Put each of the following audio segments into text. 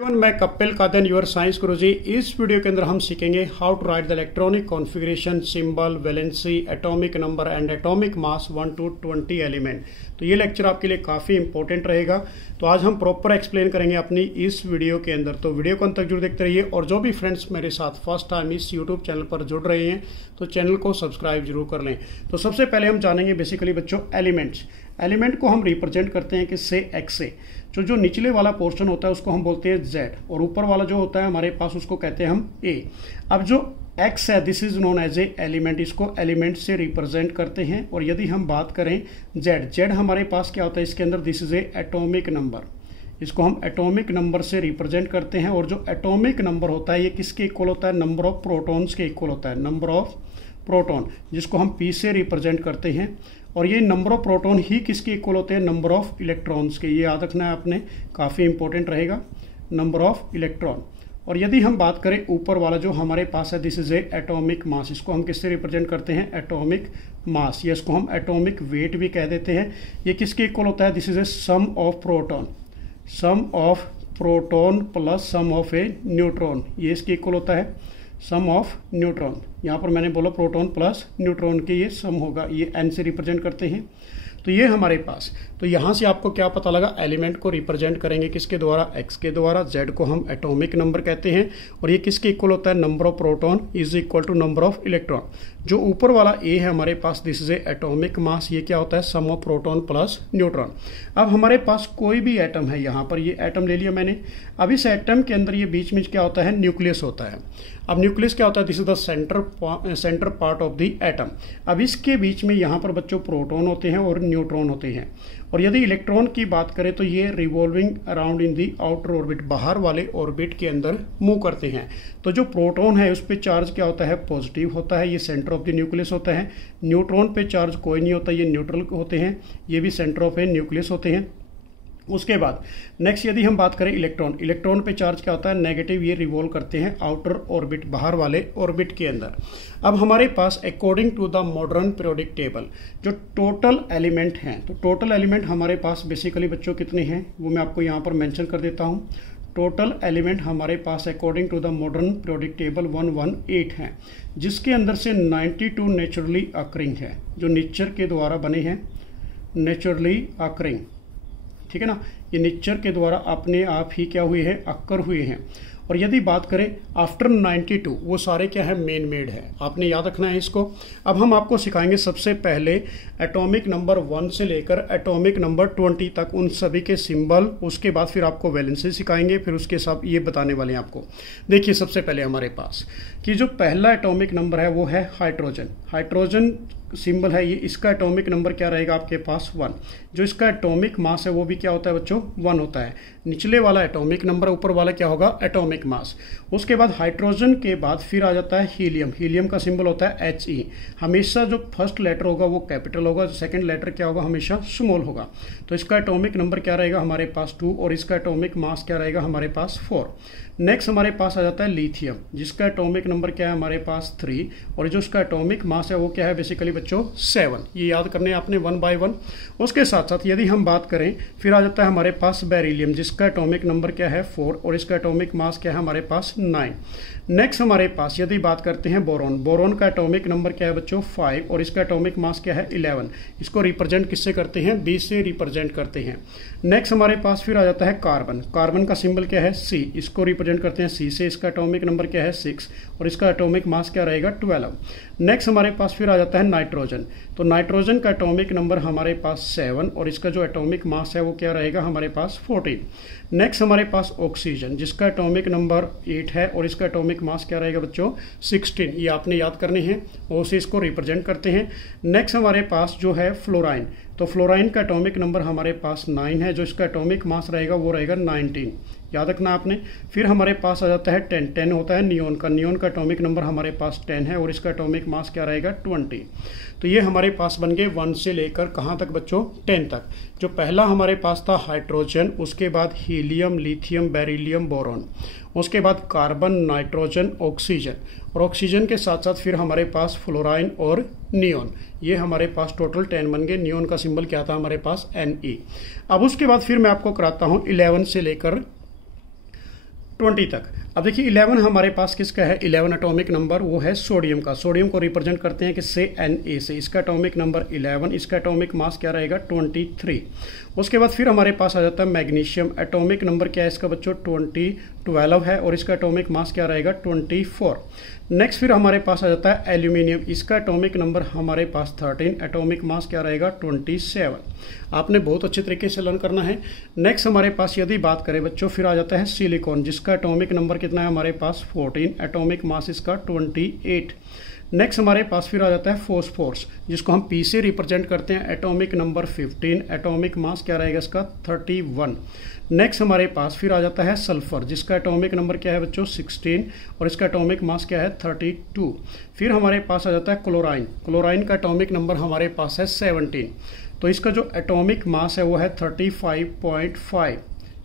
मैं Kapil Kadan your science guruji. इस video के अंदर हम सीखेंगे how to write the electronic configuration, symbol, valency, atomic number and atomic mass 1 to 20 element. तो ये लेक्चर आपके लिए काफ़ी इंपॉर्टेंट रहेगा। तो आज हम प्रॉपर एक्सप्लेन करेंगे अपनी इस वीडियो के अंदर। तो वीडियो को अंत तक जरूर देखते रहिए। और जो भी फ्रेंड्स मेरे साथ फर्स्ट टाइम इस यूट्यूब चैनल पर जुड़ रहे हैं तो चैनल को सब्सक्राइब जरूर कर लें। तो सबसे पहले हम जानेंगे बेसिकली बच्चों एलिमेंट को हम रिप्रेजेंट करते हैं किससे, एक्स से। जो निचले वाला पोर्शन होता है उसको हम बोलते हैं जेड, और ऊपर वाला जो होता है हमारे पास उसको कहते हैं हम ए। अब जो एक्स है this is known as a element, इसको एलिमेंट से रिप्रेजेंट करते हैं। और यदि हम बात करें जेड हमारे पास क्या होता है इसके अंदर, this is a atomic number, इसको हम एटॉमिक नंबर से रिप्रेजेंट करते हैं। और जो एटॉमिक नंबर होता है ये किसके इक्वल होता है, नंबर ऑफ प्रोटॉन्स के इक्वल होता है, नंबर ऑफ प्रोटॉन, जिसको हम पी से रिप्रेजेंट करते हैं। और ये नंबर ऑफ प्रोटॉन ही किसके इक्वल होते हैं, नंबर ऑफ इलेक्ट्रॉन्स के। ये याद रखना है आपने, काफ़ी इंपॉर्टेंट रहेगा, नंबर ऑफ इलेक्ट्रॉन। और यदि हम बात करें ऊपर वाला जो हमारे पास है दिस इज ए एटॉमिक मास, इसको हम किससे रिप्रेजेंट करते हैं, एटॉमिक मास, या इसको हम एटॉमिक वेट भी कह देते हैं। ये किसके इक्वल होता है, this is a sum of proton plus sum of a neutron, ये इसके इक्वल होता है सम ऑफ न्यूट्रॉन। यहाँ पर मैंने बोला प्रोटॉन प्लस न्यूट्रॉन के ये सम होगा, ये एन से रिप्रेजेंट करते हैं। तो ये हमारे पास, तो यहाँ से आपको क्या पता लगा, एलिमेंट को रिप्रेजेंट करेंगे किसके द्वारा, एक्स के द्वारा। जेड को हम एटॉमिक नंबर कहते हैं। और ये किसके इक्वल होता है, number of proton is equal to number of electron. जो ऊपर वाला ए है हमारे पास this is a atomic mass, ये क्या होता है, sum of proton plus neutron. अब हमारे पास कोई भी एटम है, यहाँ पर ये एटम ले लिया मैंने। अब इस एटम के अंदर ये बीच में क्या होता है, न्यूक्लियस होता है। अब न्यूक्लियस क्या होता है, this is the centre part of the atom. अब इसके बीच में यहाँ पर बच्चों प्रोटॉन होते हैं और न्यूट्रॉन होते हैं। और यदि इलेक्ट्रॉन की बात करें तो ये revolving around in the outer orbit, बाहर वाले ऑर्बिट के अंदर मूव करते हैं। तो जो प्रोटॉन है उस पर चार्ज क्या होता है, पॉजिटिव होता है, ये सेंटर ऑफ द न्यूक्लियस होता है। न्यूट्रॉन पे चार्ज कोई नहीं होता, ये न्यूट्रल होते हैं, ये भी सेंटर ऑफ ए न्यूक्लियस होते हैं। उसके बाद नेक्स्ट यदि हम बात करें इलेक्ट्रॉन पे चार्ज क्या होता है, नेगेटिव, ये रिवॉल्व करते हैं आउटर ऑर्बिट, बाहर वाले ऑर्बिट के अंदर। अब हमारे पास according to the modern periodic table जो टोटल एलिमेंट हैं, तो टोटल एलिमेंट हमारे पास बेसिकली बच्चों कितने हैं वो मैं आपको यहाँ पर मेंशन कर देता हूँ। टोटल एलिमेंट हमारे पास according to the modern periodic table 118 हैं, जिसके अंदर से 92 नेचुरली अकरिंग है, जो नेचर के द्वारा बने हैं, नेचुरली अकरिंग, ठीक है ना। ये नेचर के द्वारा अपने आप ही क्या हुए हैं, अक्कर हुए हैं। और यदि बात करें आफ्टर 92 वो सारे क्या है, मेन मेड है, आपने याद रखना है इसको। अब हम आपको सिखाएंगे सबसे पहले एटॉमिक नंबर 1 से लेकर एटॉमिक नंबर 20 तक उन सभी के सिंबल। उसके बाद फिर आपको वैलेंसी सिखाएंगे, फिर उसके सब ये बताने वाले हैं आपको। देखिए सबसे पहले हमारे पास कि जो पहला एटॉमिक नंबर है वो है हाइड्रोजन सिंबल है ये, इसका एटॉमिक नंबर क्या रहेगा आपके पास 1। जो इसका एटॉमिक मास है वो भी क्या होता है बच्चों, 1 होता है। निचले वाला एटॉमिक नंबर, ऊपर वाला क्या होगा, एटॉमिक मास। उसके बाद हाइड्रोजन के बाद फिर आ जाता है हीलियम का सिंबल होता है He। हमेशा जो फर्स्ट लेटर होगा वो कैपिटल होगा, सेकंड लेटर क्या होगा, हमेशा स्मॉल होगा। तो इसका एटॉमिक नंबर क्या रहेगा हमारे पास 2, और इसका एटॉमिक मास क्या रहेगा हमारे पास 4। नेक्स्ट हमारे पास आ जाता है लिथियम, जिसका एटॉमिक नंबर क्या है हमारे पास 3, और जो उसका एटॉमिक मास है वो क्या है बेसिकली बच्चों 7। ये याद करने हैं आपने 1 by 1। उसके साथ साथ यदि हम बात करें फिर आ जाता है हमारे पास बेरिलियम, जिसका एटॉमिक नंबर क्या है 4, और इसका एटॉमिक मास क्या है हमारे पास 9। नेक्स्ट हमारे पास यदि बात करते हैं बोरॉन का एटॉमिक नंबर क्या है बच्चों 5, और इसका एटॉमिक मास क्या है 11। इसको रिप्रेजेंट किससे करते हैं, बी से रिप्रेजेंट करते हैं। नेक्स्ट हमारे पास फिर आ जाता है कार्बन का सिंबल क्या है C, इसको रिप्रेजेंट करते हैं C से। इसका एटॉमिक नंबर क्या है 6, और इसका एटॉमिक मास क्या रहेगा 12। नेक्स्ट हमारे पास फिर आ जाता है नाइट्रोजन, तो नाइट्रोजन का एटॉमिक नंबर हमारे पास 7, और इसका जो एटॉमिक मास है वो क्या रहेगा हमारे पास 14। नेक्स्ट हमारे पास ऑक्सीजन, जिसका एटॉमिक नंबर 8 है, और इसका एटॉमिक मास क्या रहेगा बच्चों 16। ये आपने याद करने हैं, ओ से इसको रिप्रेजेंट करते हैं। नेक्स्ट हमारे पास जो है फ्लोराइन, तो फ्लोराइन का एटॉमिक नंबर हमारे पास 9 है, जो इसका एटॉमिक मास रहेगा वो रहेगा 19, याद रखना आपने। फिर हमारे पास आ जाता है 10 होता है नियोन का एटॉमिक नंबर हमारे पास 10 है, और इसका एटॉमिक मास क्या रहेगा 20। तो ये हमारे पास बन गए 1 से लेकर कहाँ तक बच्चों 10 तक। जो पहला हमारे पास था हाइड्रोजन, उसके बाद हीलियम, लिथियम, बेरिलियम, बोरॉन, उसके बाद कार्बन, नाइट्रोजन, ऑक्सीजन, और ऑक्सीजन के साथ साथ फिर हमारे पास फ्लोराइन और नियोन। ये हमारे पास टोटल 10 बन गए। नियोन का सिंबल क्या था हमारे पास Ne। अब उसके बाद फिर मैं आपको कराता हूँ 11 से लेकर 20 तक। अब देखिए 11 हमारे पास किसका है, 11 एटॉमिक नंबर वो है सोडियम का। सोडियम को रिप्रेजेंट करते हैं किससे, Na से। इसका एटॉमिक नंबर 11, इसका एटॉमिक मास क्या रहेगा 23। उसके बाद फिर हमारे पास आ जाता है मैग्नीशियम। एटॉमिक नंबर क्या है इसका बच्चों 12 है और इसका एटॉमिक मास क्या रहेगा 24। नेक्स्ट फिर हमारे पास आ जाता है एल्यूमिनियम। इसका एटॉमिक नंबर हमारे पास 13, एटॉमिक मास क्या रहेगा 27। आपने बहुत अच्छे तरीके से लर्न करना है। नेक्स्ट हमारे पास यदि बात करें बच्चों फिर आ जाता है सिलिकॉन, जिसका एटॉमिक नंबर कितना है हमारे पास 14, एटॉमिक मास इसका 28। नेक्स्ट हमारे पास फिर आ जाता है फॉस्फोरस, जिसको हम P से रिप्रेजेंट करते हैं, एटॉमिक नंबर 15, एटॉमिक मास क्या रहेगा इसका 31। नेक्स्ट हमारे पास फिर आ जाता है सल्फर, जिसका एटॉमिक नंबर क्या है बच्चों 16 और इसका एटॉमिक मास क्या है 32। फिर हमारे पास आ जाता है क्लोराइन। क्लोराइन का एटॉमिक नंबर हमारे पास है 17, तो इसका जो एटॉमिक मास है वो है 35.5,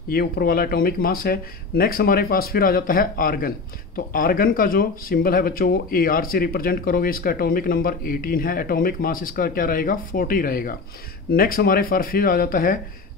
ये ऊपर वाला एटॉमिक मास है। नेक्स्ट हमारे पास फिर आ जाता है आर्गन। तो आर्गन का जो सिंबल है बच्चों वो AR से रिप्रेजेंट करोगे, इसका एटॉमिक नंबर 18 है, एटॉमिक मास इसका क्या रहेगा 40 रहेगा। नेक्स्ट हमारे पास फिर आ जाता है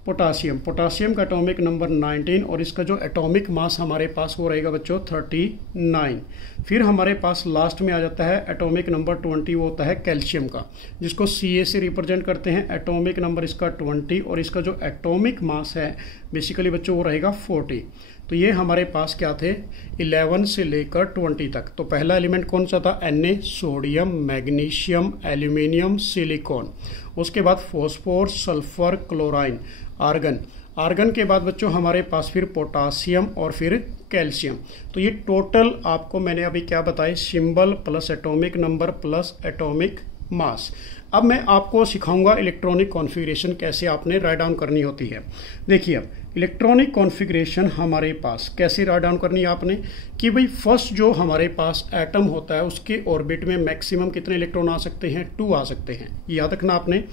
पोटासियम। पोटासियम का एटॉमिक नंबर 19 और इसका जो एटॉमिक मास हमारे पास वो रहेगा बच्चों 39। फिर हमारे पास लास्ट में आ जाता है एटॉमिक नंबर 20, वो होता है कैल्शियम का, जिसको Ca से रिप्रेजेंट करते हैं, एटॉमिक नंबर इसका 20 और इसका जो एटॉमिक मास है बेसिकली बच्चों वो रहेगा 40। तो ये हमारे पास क्या थे 11 से लेकर 20 तक। तो पहला एलिमेंट कौन सा था, Na, sodium, magnesium, aluminium, silicon. उसके बाद phosphorus, sulphur, chlorine, argon. Argon के बाद बच्चों हमारे पास फिर पोटासियम और फिर कैल्शियम। तो ये टोटल आपको मैंने अभी क्या बताया, symbol plus atomic number plus atomic mass. अब मैं आपको सिखाऊंगा इलेक्ट्रॉनिक कॉन्फ़िगरेशन कैसे आपने राइट डाउन करनी होती है। देखिए अब इलेक्ट्रॉनिक कॉन्फ़िगरेशन हमारे पास कैसे राइट डाउन करनी है आपने, कि भाई फर्स्ट जो हमारे पास एटम होता है उसके ऑर्बिट में मैक्सिमम कितने इलेक्ट्रॉन आ सकते हैं, 2 आ सकते हैं। याद रखना आपने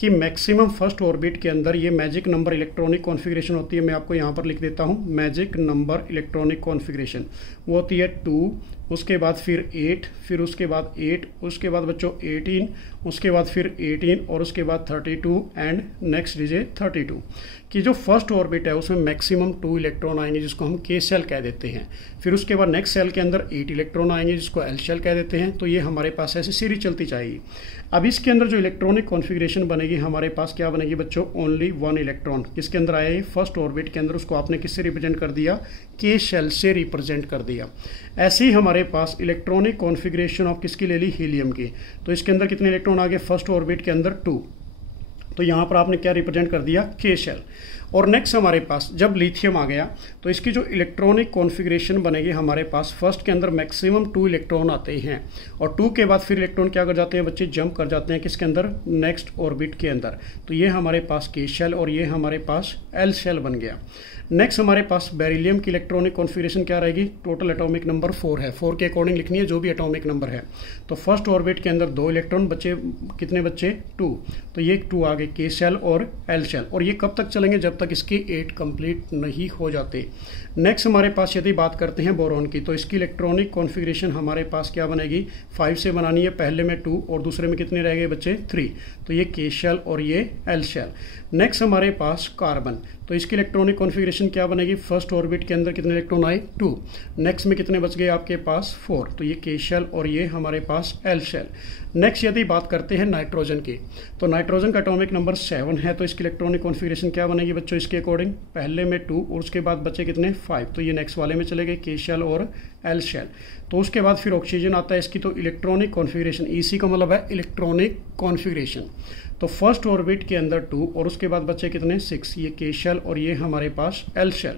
कि मैक्सिमम फर्स्ट ऑर्बिट के अंदर ये मैजिक नंबर इलेक्ट्रॉनिक कॉन्फ़िगरेशन होती है। मैं आपको यहाँ पर लिख देता हूँ, मैजिक नंबर इलेक्ट्रॉनिक कॉन्फ़िगरेशन वो होती है 2, उसके बाद फिर 8, फिर उसके बाद 8, उसके बाद बच्चों 18, उसके बाद फिर 18 और उसके बाद 32 एंड नेक्स्ट डीजिए 32। कि जो फर्स्ट ऑर्बिट है उसमें मैक्सिमम 2 इलेक्ट्रॉन आएंगे जिसको हम K शेल कह देते हैं। फिर उसके बाद नेक्स्ट सेल के अंदर 8 इलेक्ट्रॉन आएंगे जिसको L शेल कह देते हैं। तो ये हमारे पास ऐसी सीरीज चलती जाएगी। अब इसके अंदर जो इलेक्ट्रॉनिक कॉन्फ़िगरेशन बनेगी हमारे पास क्या बनेगी बच्चों, ओनली 1 इलेक्ट्रॉन किसके अंदर आया, फर्स्ट ऑर्बिट के अंदर, उसको आपने किससे रिप्रेजेंट कर दिया, K शेल से रिप्रेजेंट कर दिया। ऐसे ही हमारे पास इलेक्ट्रॉनिक कॉन्फ़िगरेशन ऑफ किसकी ले ली, हीलियम की। तो इसके अंदर कितने इलेक्ट्रॉन आ गए, फर्स्ट ऑर्बिट के अंदर 2, तो यहाँ पर आपने क्या रिप्रेजेंट कर दिया, K शेल। और नेक्स्ट हमारे पास जब लिथियम आ गया तो इसकी जो इलेक्ट्रॉनिक कॉन्फ़िगरेशन बनेगी हमारे पास, फर्स्ट के अंदर मैक्सिमम 2 इलेक्ट्रॉन आते हैं और 2 के बाद फिर इलेक्ट्रॉन क्या कर जाते हैं बच्चे, जंप कर जाते हैं किसके अंदर, नेक्स्ट ऑर्बिट के अंदर। तो ये हमारे पास K शेल और ये हमारे पास L शेल बन गया। नेक्स्ट हमारे पास बेरिलियम की इलेक्ट्रॉनिक कॉन्फ़िगरेशन क्या रहेगी, टोटल एटॉमिक नंबर 4 है, 4 के अकॉर्डिंग लिखनी है जो भी एटॉमिक नंबर है। तो फर्स्ट ऑर्बिट के अंदर 2 इलेक्ट्रॉन बचे, कितने बच्चे 2, तो ये 2 आ गए K शेल और L शेल। और ये कब तक चलेंगे, जब तक इसके 8 कंप्लीट नहीं हो जाते। नेक्स्ट हमारे पास यदि बात करते हैं बोरॉन की, तो इसकी इलेक्ट्रॉनिक कॉन्फ़िगरेशन हमारे पास क्या बनेगी, 5 से बनानी है, पहले में 2 और दूसरे में कितने रह गए बच्चे 3, तो ये K शेल और ये L शेल। नेक्स्ट हमारे पास कार्बन, तो इसकी इलेक्ट्रॉनिक कॉन्फ़िगरेशन क्या बनेगी, फर्स्ट ऑर्बिट के अंदर कितने इलेक्ट्रॉन आए 2, नेक्स्ट में कितने बच गए आपके पास 4, तो ये K शेल और ये हमारे पास L शेल। नेक्स्ट यदि बात करते हैं नाइट्रोजन की, तो नाइट्रोजन का एटॉमिक नंबर 7 है, तो इसकी इलेक्ट्रॉनिक कॉन्फ़िगरेशन क्या बनेगी बच्चों, इसके अकॉर्डिंग पहले में 2 और उसके बाद बचे कितने 5, तो ये नेक्स्ट वाले में चले गए K शेल और L शेल। तो उसके बाद फिर ऑक्सीजन आता है, इसकी तो इलेक्ट्रॉनिक कॉन्फ़िगरेशन, इसी का मतलब है इलेक्ट्रॉनिक कॉन्फ़िगरेशन। तो फर्स्ट ऑर्बिट के अंदर 2 और उसके बाद बचे कितने 6, ये K शेल और ये हमारे पास L शेल।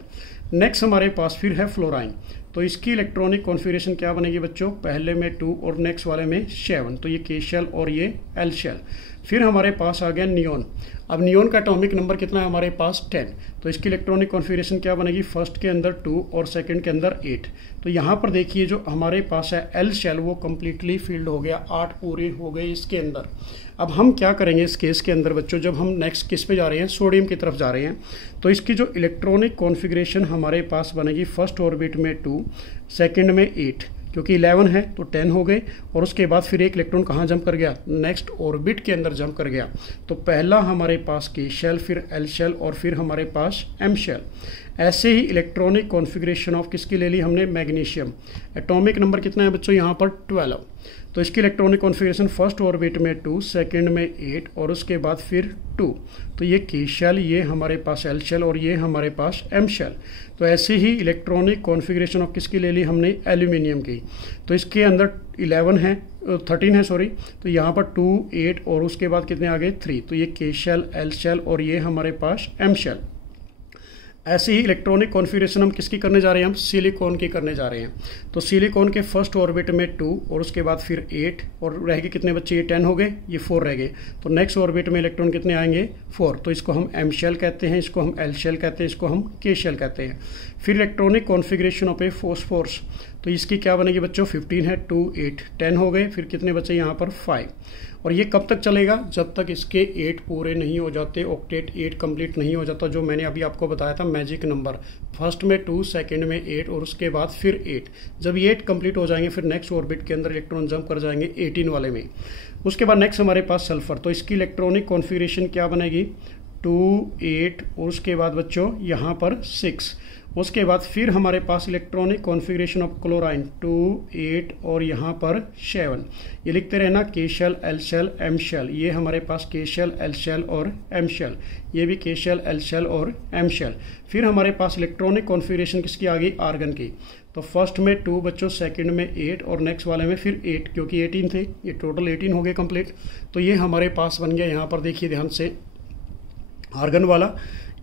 नेक्स्ट हमारे पास फिर है फ्लोराइन, तो इसकी इलेक्ट्रॉनिक कॉन्फ़िगरेशन क्या बनेगी बच्चों, पहले में 2 और नेक्स्ट वाले में 7, तो ये K शेल और ये L शेल। फिर हमारे पास आ गया नियोन। अब नियोन का एटॉमिक नंबर कितना है हमारे पास 10, तो इसकी इलेक्ट्रॉनिक कॉन्फ़िगरेशन क्या बनेगी, फर्स्ट के अंदर 2 और सेकंड के अंदर 8। तो यहाँ पर देखिए जो हमारे पास है L शेल वो कम्प्लीटली फील्ड हो गया, 8 पूरे हो गए इसके अंदर। अब हम क्या करेंगे इस केस के अंदर बच्चों, जब हम नेक्स्ट किस पे जा रहे हैं, सोडियम की तरफ जा रहे हैं, तो इसकी जो इलेक्ट्रॉनिक कॉन्फ़िगरेशन हमारे पास बनेगी, फर्स्ट ऑर्बिट में 2, सेकंड में 8, क्योंकि 11 है तो 10 हो गए और उसके बाद फिर एक इलेक्ट्रॉन कहाँ जंप कर गया, नेक्स्ट ऑर्बिट के अंदर जंप कर गया। तो पहला हमारे पास K शेल, फिर L शेल और फिर हमारे पास M शेल। ऐसे ही इलेक्ट्रॉनिक कॉन्फ़िगरेशन ऑफ किसकी ले ली हमने, मैग्नीशियम। एटॉमिक नंबर कितना है बच्चों यहाँ पर 12। तो इसकी इलेक्ट्रॉनिक कॉन्फ़िगरेशन फर्स्ट ऑर्बिट में 2, सेकंड में 8 और उसके बाद फिर 2। तो ये k शेल, ये हमारे पास l शेल और ये हमारे पास m शेल। तो ऐसे ही इलेक्ट्रॉनिक कॉन्फ़िगरेशन ऑफ किसकी ले ली हमने, एल्यूमिनियम की। तो इसके अंदर 13 है सॉरी। तो यहाँ पर 2, 8 और उसके बाद कितने आ गए 3। तो ये k शेल, l शेल और ये हमारे पास m शेल। ऐसे ही इलेक्ट्रॉनिक कॉन्फ़िगरेशन हम किसकी करने जा रहे हैं, हम सिलिकॉन की करने जा रहे हैं। तो सिलिकॉन के फर्स्ट ऑर्बिट में 2 और उसके बाद फिर 8 और रह गए कितने बच्चे, ये 10 हो गए, ये 4 रह गए। तो नेक्स्ट ऑर्बिट में इलेक्ट्रॉन कितने आएंगे, 4। तो इसको हम m शेल कहते हैं, इसको हम l शेल कहते हैं, इसको हम k शेल कहते हैं। फिर electronic configuration of A phosphorus, तो इसकी क्या बनेगी बच्चों, 15 है, 2, 8, 10 हो गए, फिर कितने बचे यहाँ पर 5। और ये कब तक चलेगा, जब तक इसके 8 पूरे नहीं हो जाते, ऑक्टेट 8 कंप्लीट नहीं हो जाता, जो मैंने अभी आपको बताया था मैजिक नंबर। फर्स्ट में 2, सेकंड में 8 और उसके बाद फिर 8। जब ये 8 कंप्लीट हो जाएंगे फिर नेक्स्ट ऑर्बिट के अंदर इलेक्ट्रॉन जंप कर जाएंगे 18 वाले में। उसके बाद नेक्स्ट हमारे पास सल्फर। तो इसकी इलेक्ट्रॉनिक कॉन्फ़िगरेशन क्या बनेगी, 2, 8 और उसके बाद बच्चों यहाँ पर 6। उसके बाद फिर हमारे पास इलेक्ट्रॉनिक कॉन्फ़िगरेशन ऑफ क्लोराइन 2, 8 और यहाँ पर 7। ये लिखते रहना k shell, l shell, m shell. ये हमारे पास k शेल, l शेल और m शेल। ये भी k शेल, l शेल और m शेल। फिर हमारे पास इलेक्ट्रॉनिक कॉन्फ़िगरेशन किसकी आ गई, आर्गन की। तो फर्स्ट में 2 बच्चों, सेकंड में 8 और नेक्स्ट वाले में फिर 8, क्योंकि 18 थे, ये टोटल 18 हो गए कंप्लीट। तो ये हमारे पास बन गया, यहाँ पर देखिए ध्यान से, आर्गन वाला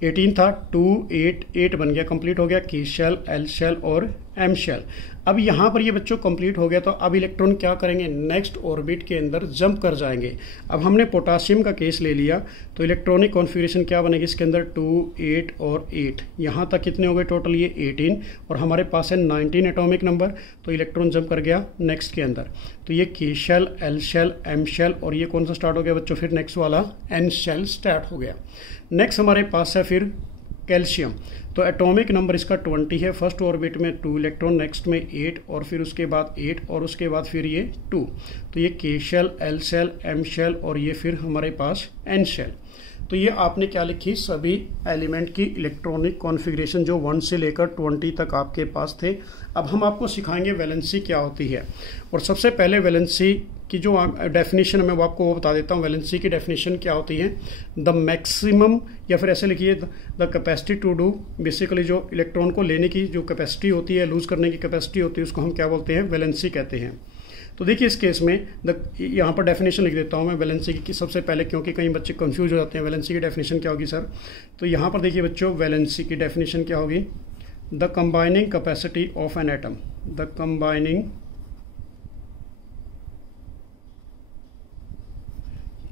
18 था, 2, 8, 8 बन गया, कंप्लीट हो गया k शेल, l शेल और m शेल। अब यहाँ पर ये बच्चों कंप्लीट हो गया। तो अब इलेक्ट्रॉन क्या करेंगे, नेक्स्ट ऑर्बिट के अंदर जंप कर जाएंगे। अब हमने पोटासियम का केस ले लिया, तो इलेक्ट्रॉनिक कॉन्फ़िगरेशन क्या बनेगी इसके अंदर, 2, 8 और 8। यहाँ तक कितने हो गए टोटल, ये 18 और हमारे पास है 19 एटॉमिक नंबर। तो इलेक्ट्रॉन जंप कर गया नेक्स्ट के अंदर। तो ये k shell, l shell, m shell और ये कौन सा स्टार्ट हो गया बच्चों, फिर नेक्स्ट वाला n शेल स्टार्ट हो गया। नेक्स्ट हमारे पास है फिर कैल्शियम। तो एटॉमिक नंबर इसका 20 है, फर्स्ट ऑर्बिट में 2 इलेक्ट्रॉन, नेक्स्ट में 8 और फिर उसके बाद 8 और उसके बाद फिर ये 2। तो ये k shell, l shell, m shell और ये फिर हमारे पास n शेल। तो ये आपने क्या लिखी, सभी एलिमेंट की इलेक्ट्रॉनिक कॉन्फ़िगरेशन जो 1 से लेकर 20 तक आपके पास थे। अब हम आपको सिखाएंगे वैलेंसी क्या होती है। और सबसे पहले वैलेंसी की जो डेफिनेशन है मैं वो आपको बता देता हूँ। वैलेंसी की डेफिनेशन क्या होती है, द मैक्सिमम, या फिर ऐसे लिखिए the capacity to do, basically जो इलेक्ट्रॉन को लेने की जो कैपेसिटी होती है, लूज करने की कैपेसिटी होती है, उसको हम क्या बोलते हैं, वैलेंसी कहते हैं। तो देखिए इस केस में यहाँ पर डेफिनेशन लिख देता हूँ मैं वैलेंसी की सबसे पहले, क्योंकि कई बच्चे कंफ्यूज हो जाते हैं वैलेंसी की डेफिनेशन क्या होगी सर। तो यहाँ पर देखिए बच्चों, वैलेंसी की डेफिनेशन क्या होगी, the combining capacity of an atom, the combining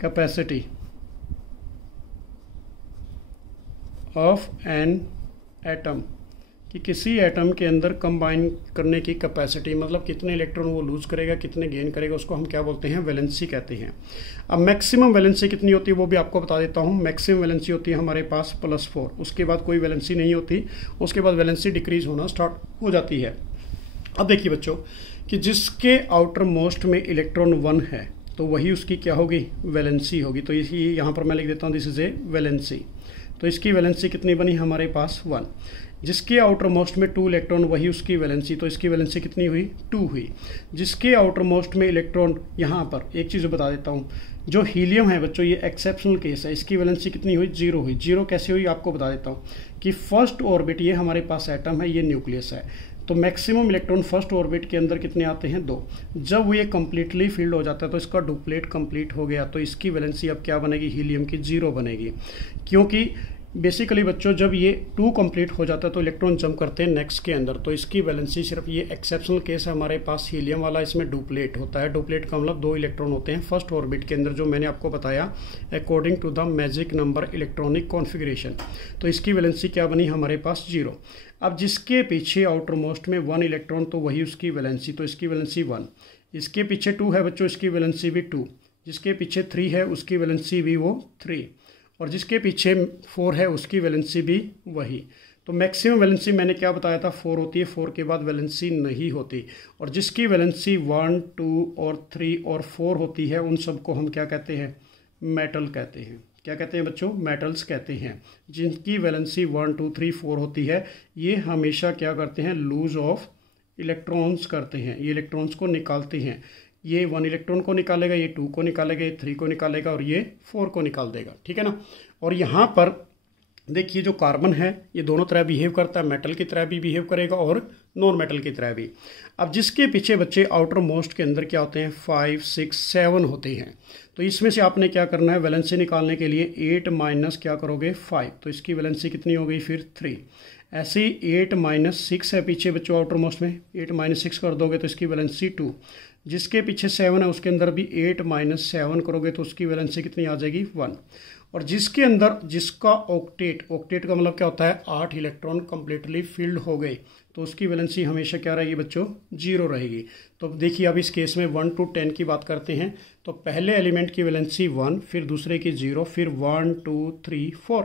capacity of an atom, कि किसी एटम के अंदर कंबाइन करने की कैपेसिटी, मतलब कितने इलेक्ट्रॉन वो लूज करेगा, कितने गेन करेगा, उसको हम क्या बोलते हैं, वैलेंसी कहते हैं। अब मैक्सिमम वैलेंसी कितनी होती है वो भी आपको बता देता हूँ। मैक्सिमम वैलेंसी होती है हमारे पास +4, उसके बाद कोई वैलेंसी नहीं होती, उसके बाद वैलेंसी डिक्रीज होना स्टार्ट हो जाती है। अब देखिए बच्चों कि जिसके आउटर मोस्ट में इलेक्ट्रॉन 1 है तो वही उसकी क्या होगी, वैलेंसी होगी। तो इसी यहाँ पर मैं लिख देता हूँ दिस इज ए वैलेंसी। तो इसकी वैलेंसी कितनी बनी हमारे पास 1। जिसके आउटर मोस्ट में 2 इलेक्ट्रॉन वही उसकी वैलेंसी, तो इसकी वैलेंसी कितनी हुई, 2 हुई। जिसके आउटर मोस्ट में इलेक्ट्रॉन, यहाँ पर एक चीज़ बता देता हूँ, जो हीलियम है बच्चों ये एक्सेप्शनल केस है, इसकी वैलेंसी कितनी हुई, 0 हुई। 0 कैसे हुई आपको बता देता हूँ कि फर्स्ट ऑर्बिट, ये हमारे पास एटम है, ये न्यूक्लियस है, तो मैक्सिमम इलेक्ट्रॉन फर्स्ट ऑर्बिट के अंदर कितने आते हैं, 2। जब ये कम्प्लीटली फिल्ड हो जाता है तो इसका डुप्लेट कंप्लीट हो गया, तो इसकी वैलेंसी अब क्या बनेगी, हीलियम की 0 बनेगी। क्योंकि बेसिकली बच्चों जब ये 2 कंप्लीट हो जाता है तो इलेक्ट्रॉन जंप करते हैं नेक्स्ट के अंदर, तो इसकी वैलेंसी सिर्फ, ये एक्सेप्शनल केस है हमारे पास हीलियम वाला, इसमें डुप्लेट होता है। डुप्लेट का मतलब 2 इलेक्ट्रॉन होते हैं फर्स्ट ऑर्बिट के अंदर, जो मैंने आपको बताया according to the magic number electronic configuration. तो इसकी वैलेंसी क्या बनी हमारे पास, 0। अब जिसके पीछे आउटर मोस्ट में 1 इलेक्ट्रॉन तो वही उसकी वैलेंसी, तो इसकी वैलेंसी 1। इसके पीछे 2 है बच्चों, इसकी वैलेंसी भी 2। जिसके पीछे 3 है उसकी वैलेंसी भी वो 3, और जिसके पीछे 4 है उसकी वैलेंसी भी वही। तो मैक्सिमम वैलेंसी मैंने क्या बताया था, 4 होती है, 4 के बाद वैलेंसी नहीं होती। और जिसकी वैलेंसी 1, 2 और 3 और 4 होती है उन सबको हम क्या कहते हैं, मेटल कहते हैं। क्या कहते हैं बच्चों, मेटल्स कहते हैं, जिनकी वैलेंसी 1 2 3 4 होती है। ये हमेशा क्या करते हैं, लूज ऑफ इलेक्ट्रॉन्स करते हैं, ये इलेक्ट्रॉन्स को निकालते हैं। ये 1 इलेक्ट्रॉन को निकालेगा, ये 2 को निकालेगा, ये 3 को निकालेगा और ये 4 को निकाल देगा, ठीक है ना। और यहाँ पर देखिए जो कार्बन है ये दोनों तरह बिहेव करता है, मेटल की तरह भी बिहेव करेगा और नॉन मेटल की तरह भी। अब जिसके पीछे बच्चे आउटर मोस्ट के अंदर क्या होते हैं, 5 6 7 होते हैं। तो इसमें से आपने क्या करना है, वैलेंसी निकालने के लिए 8 माइनस क्या करोगे 5, तो इसकी वैलेंसी कितनी हो गई फिर 3। ऐसे ही 8 माइनस 6 है पीछे बच्चों आउटर मोस्ट में, 8 माइनस 6 कर दोगे तो इसकी वैलेंसी 2। जिसके पीछे 7 है उसके अंदर भी 8 माइनस 7 करोगे तो उसकी वैलेंसी कितनी आ जाएगी 1। और जिसके अंदर जिसका ऑक्टेट का मतलब क्या होता है, 8 इलेक्ट्रॉन कंप्लीटली फिल्ड हो गए तो उसकी वैलेंसी हमेशा क्या रहेगी बच्चों, 0 रहेगी। तो देखिए अब इस केस में 1 to 10 की बात करते हैं। तो पहले एलिमेंट की वैलेंसी 1, फिर दूसरे की 0, फिर 1 2 3 4।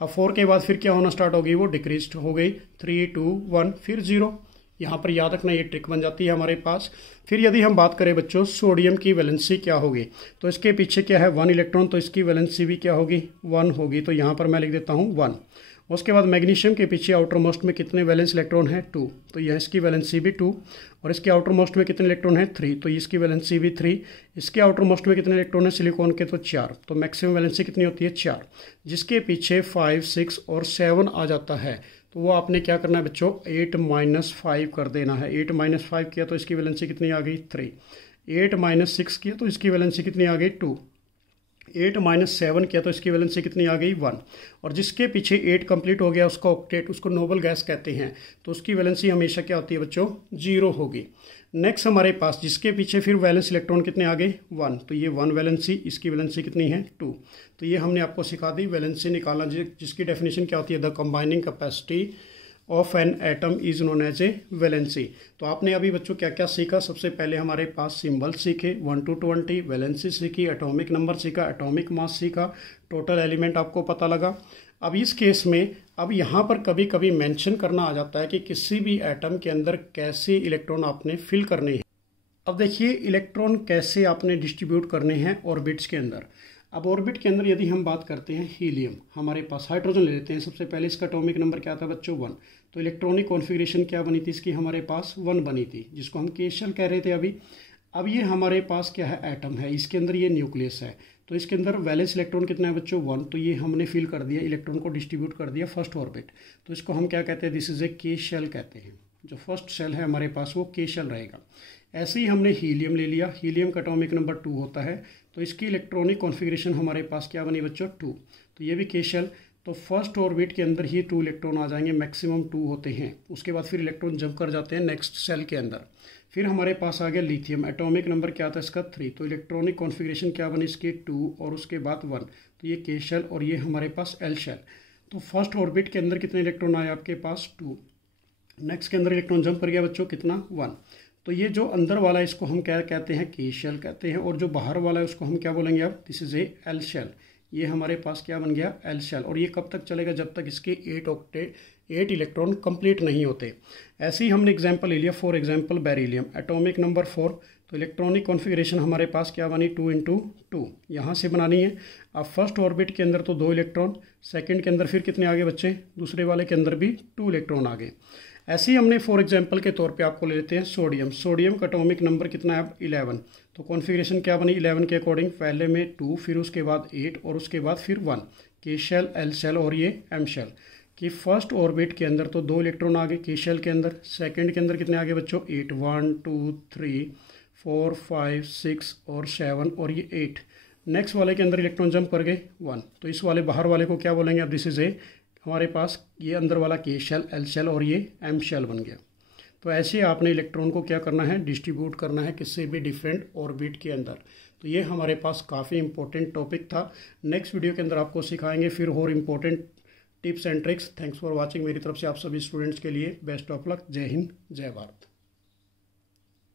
अब 4 के बाद फिर क्या होना स्टार्ट हो गई, वो डिक्रीज हो गई, 3 2 1 फिर 0। यहाँ पर याद रखना ये ट्रिक बन जाती है हमारे पास। फिर यदि हम बात करें बच्चों सोडियम की वैलेंसी क्या होगी, तो इसके पीछे क्या है 1 इलेक्ट्रॉन, तो इसकी वैलेंसी भी क्या होगी 1 होगी। तो यहाँ पर मैं लिख देता हूँ 1। उसके बाद मैग्नीशियम के पीछे आउटर मोस्ट में कितने वैलेंस इलेक्ट्रॉन है 2, तो यह इसकी वैलेंसी भी 2। और इसके आउटर मोस्ट में कितने इलेक्ट्रॉन है 3, तो इसकी वैलेंसी भी 3। इसके आउटर मोस्ट में कितने इलेक्ट्रॉन है सिलिकॉन के, तो 4। तो मैक्सिमम वैलेंसी कितनी होती है 4। जिसके पीछे 5 6 और 7 आ जाता है तो वो आपने क्या करना है बच्चों, 8 माइनस 5 कर देना है। 8 माइनस 5 किया तो इसकी वैलेंसी कितनी आ गई 3। 8 माइनस 6 किया तो इसकी वैलेंसी कितनी आ गई 2। 8 माइनस 7 किया तो इसकी वैलेंसी कितनी आ गई 1। और जिसके पीछे 8 कंप्लीट हो गया उसका ऑक्टेट, उसको नोबल गैस कहते हैं, तो उसकी वैलेंसी हमेशा क्या होती है बच्चों, 0 होगी। नेक्स्ट हमारे पास जिसके पीछे फिर वैलेंस इलेक्ट्रॉन कितने आ गए 1, तो ये 1 वैलेंसी, इसकी वैलेंसी कितनी है 2। तो ये हमने आपको सिखा दी वैलेंसी निकालना, जिसकी डेफिनेशन क्या होती है, the combining capacity of an atom is known as a valency. तो आपने अभी बच्चों क्या क्या सीखा, सबसे पहले हमारे पास सिंबल सीखे 1 to 20, वैलेंसी सीखी, एटॉमिक नंबर सीखा, एटॉमिक मास सीखा, टोटल एलिमेंट आपको पता लगा। अब इस केस में अब यहाँ पर कभी कभी मेंशन करना आ जाता है कि किसी भी एटम के अंदर कैसे इलेक्ट्रॉन आपने फिल करने हैं। अब देखिए इलेक्ट्रॉन कैसे आपने डिस्ट्रीब्यूट करने हैं ऑर्बिट्स के अंदर। अब ऑर्बिट के अंदर यदि हम बात करते हैं हीलियम, हमारे पास हाइड्रोजन ले लेते हैं। सबसे पहले इसका एटॉमिक नंबर क्या था बच्चों 1, तो इलेक्ट्रॉनिक कॉन्फ़िगरेशन क्या बनी थी इसकी, हमारे पास 1 बनी थी, जिसको हम के शेल कह रहे थे अभी। अब ये हमारे पास क्या है, एटम है, इसके अंदर ये न्यूक्लियस है, तो इसके अंदर वैलेंस इलेक्ट्रॉन कितना है बच्चों 1, तो ये हमने फिल कर दिया, इलेक्ट्रॉन को डिस्ट्रीब्यूट कर दिया फर्स्ट ऑर्बिट। तो इसको हम क्या कहते हैं, दिस इज ए के शेल कहते हैं। जो फर्स्ट शेल है हमारे पास वो के शेल रहेगा। ऐसे ही हमने हीलियम ले लिया, हीलियम का एटॉमिक नंबर 2 होता है, तो इसकी इलेक्ट्रॉनिक कॉन्फ़िगरेशन हमारे पास क्या बनी बच्चों 2, तो ये भी के शेल। तो फर्स्ट ऑर्बिट के अंदर ही 2 इलेक्ट्रॉन आ जाएंगे, मैक्सिमम 2 होते हैं। उसके बाद फिर इलेक्ट्रॉन जंप कर जाते हैं नेक्स्ट सेल के अंदर। फिर हमारे पास आ गया लिथियम, एटॉमिक नंबर क्या था इसका 3, तो इलेक्ट्रॉनिक कॉन्फ़िगरेशन क्या बनी इसकी 2 और उसके बाद 1, तो ये के शेल और ये हमारे पास एल शेल। तो फर्स्ट ऑर्बिट के अंदर कितने इलेक्ट्रॉन आए आपके पास 2, नेक्स्ट के अंदर इलेक्ट्रॉन जंप कर गया बच्चों कितना 1। तो ये जो अंदर वाला है इसको हम क्या कहते हैं, के शेल कहते हैं, और जो बाहर वाला है उसको हम क्या बोलेंगे अब, this is a L shell. ये हमारे पास क्या बन गया एल शेल। और ये कब तक चलेगा, जब तक इसके 8 इलेक्ट्रॉन कंप्लीट नहीं होते। ऐसे ही हमने एग्जांपल ले लिया, for example beryllium, atomic number 4, तो इलेक्ट्रॉनिक कॉन्फ़िगरेशन हमारे पास क्या बनी 2 × 2, यहाँ से बनानी है। अब फर्स्ट ऑर्बिट के अंदर तो 2 इलेक्ट्रॉन, सेकंड के अंदर फिर कितने आगे बच्चे, दूसरे वाले के अंदर भी 2 इलेक्ट्रॉन आ गए। ऐसे ही हमने फॉर एग्जांपल के तौर पे आपको ले लेते हैं सोडियम, सोडियम का एटॉमिक नंबर कितना है अब 11, तो कॉन्फ़िगरेशन क्या बनी 11 के अकॉर्डिंग, पहले में 2, फिर उसके बाद 8 और उसके बाद फिर 1, के शेल एल शेल और ये एम शेल। कि फर्स्ट ऑर्बिट के अंदर तो 2 इलेक्ट्रॉन आ गए के शेल के अंदर, सेकंड के अंदर कितने आ गए बच्चों 8, 1 2 3 4 5 6 और 7 और ये 8। नेक्स्ट वाले के अंदर इलेक्ट्रॉन जंप कर गए 1, तो इस वाले बाहर वाले को क्या बोलेंगे अब, दिस इज ए हमारे पास ये अंदर वाला के शेल एल शेल और ये एम शेल बन गया। तो ऐसे आपने इलेक्ट्रॉन को क्या करना है, डिस्ट्रीब्यूट करना है किसी भी डिफरेंट ऑर्बिट के अंदर। तो ये हमारे पास काफ़ी इंपॉर्टेंट टॉपिक था। नेक्स्ट वीडियो के अंदर आपको सिखाएंगे फिर और important tips and tricks. Thanks for watching. मेरी तरफ से आप सभी स्टूडेंट्स के लिए बेस्ट ऑफ लक। जय हिंद, जय भारत।